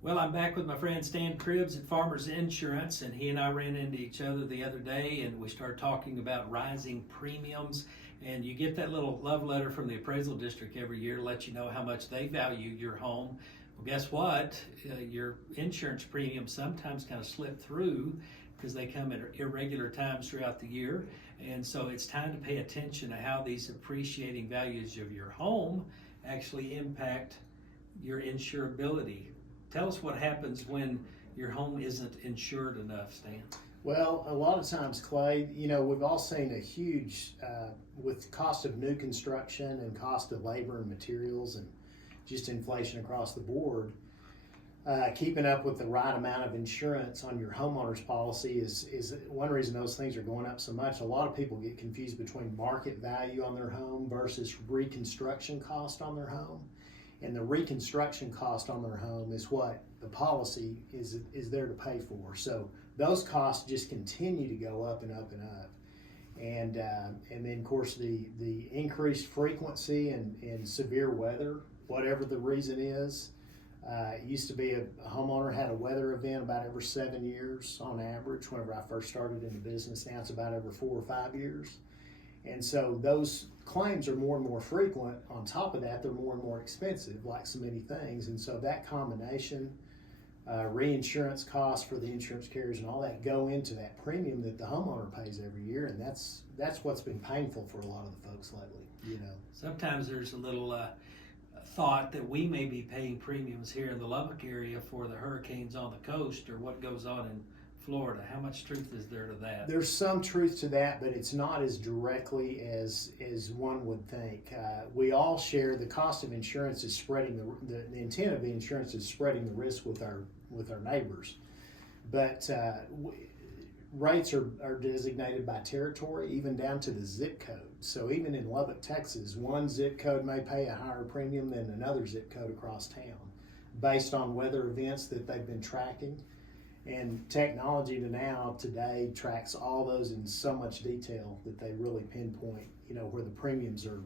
Well, I'm back with my friend Stan Cribbs at Farmers Insurance, and he and I ran into each other the other day, and we started talking about rising premiums. And you get that little love letter from the appraisal district every year to let you know how much they value your home. Well, guess what? Your insurance premiums sometimes kind of slip through because they come at irregular times throughout the year. And so it's time to pay attention to how these appreciating values of your home actually impact your insurability. Tell us what happens when your home isn't insured enough, Stan. Well, a lot of times, Clay, we've all seen a huge, with cost of new construction and cost of labor and materials and just inflation across the board, keeping up with the right amount of insurance on your homeowner's policy is one reason those things are going up so much. A lot of people get confused between market value on their home versus reconstruction cost on their home. And the reconstruction cost on their home is what the policy is there to pay for. So those costs just continue to go up and up and up. And then of course the increased frequency and severe weather, whatever the reason is. It used to be a homeowner had a weather event about every 7 years on average whenever I first started in the business. Now it's about every 4 or 5 years. And so those claims are more and more frequent. On top of that, they're more and more expensive, like so many things. And so that combination, reinsurance costs for the insurance carriers and all that go into that premium that the homeowner pays every year. And that's what's been painful for a lot of the folks lately, Sometimes there's a little thought that we may be paying premiums here in the Lubbock area for the hurricanes on the coast or what goes on in Florida. How much truth is there to that? There's some truth to that, but it's not as directly as one would think. We all share the cost of insurance is spreading the intent of the insurance is spreading the risk with our neighbors, but rates are designated by territory, even down to the zip code. So even in Lubbock, Texas, one zip code may pay a higher premium than another zip code across town, based on weather events that they've been tracking. And technology today tracks all those in so much detail that they really pinpoint, where the premiums are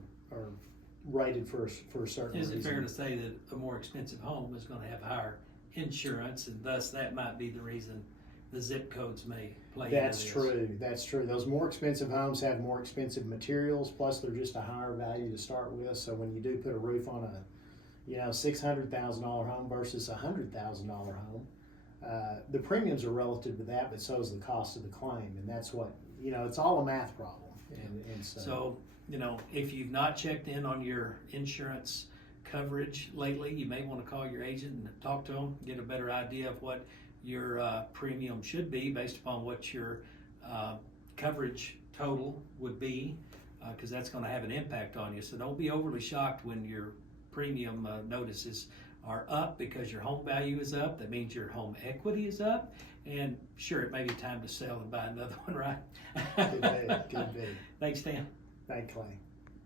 rated for a certain reason. Is it fair to say that a more expensive home is going to have higher insurance, and thus that might be the reason the zip codes may play into this? That's true. Those more expensive homes have more expensive materials, plus they're just a higher value to start with. So when you do put a roof on a $600,000 home versus a $100,000 home, the premiums are relative to that, but so is the cost of the claim, and that's what it's all a math problem. And so if you've not checked in on your insurance coverage lately, you may want to call your agent and talk to them, get a better idea of what your premium should be based upon what your coverage total would be, because that's going to have an impact on you. So don't be overly shocked when your premium notices are up because your home value is up. That means your home equity is up, and sure, it may be time to sell and buy another one, right? Could be. Thanks, Dan. Thanks, Clay.